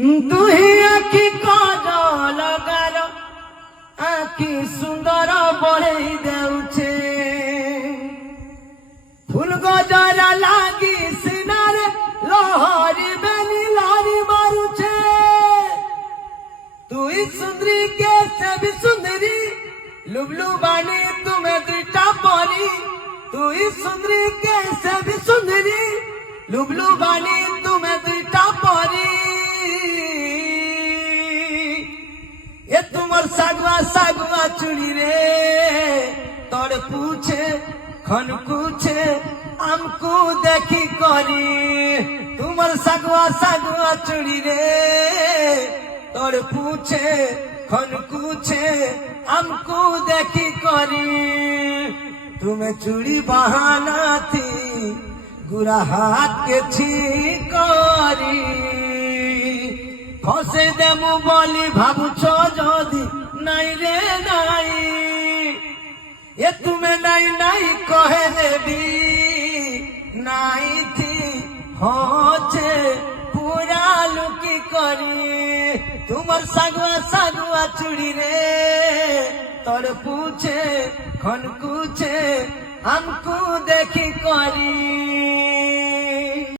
দুহি আখি কাজল গাল আখি সুন্দর বড়াই দেউছে ফুল গজরা লাগি সিনারে লহরি বেলি লহরি মারুছে তুই সুন্দরী কে সে भी সুন্দরী लुबलू बानी तुम्हें दुटा परी तुई सुंदरी के से भी सुंदरी लुबलू बानी तुम्हें दुटा परी ये तुम्हार सागवा सागवा चुड़ी रे तोड़ पूछे खन पूछे हमको देखी करी तुम्हार सागवा सागवा चुड़ी रे तोड़ पूछे खन पूछे हमको देखी करी तुम्हें चूड़ी बहाना थी गुरा हाथ के छी करी फसे देमु बोली भाबुछो जदी नहीं रे नहीं ये तुम्हें नहीं नहीं कहे देवी नहीं थी होचे पूरा लुकी करी तुम्हार सागवा सागवा चूड़ी रे तोड़ पूछे खन पूछे हमको देखी करी।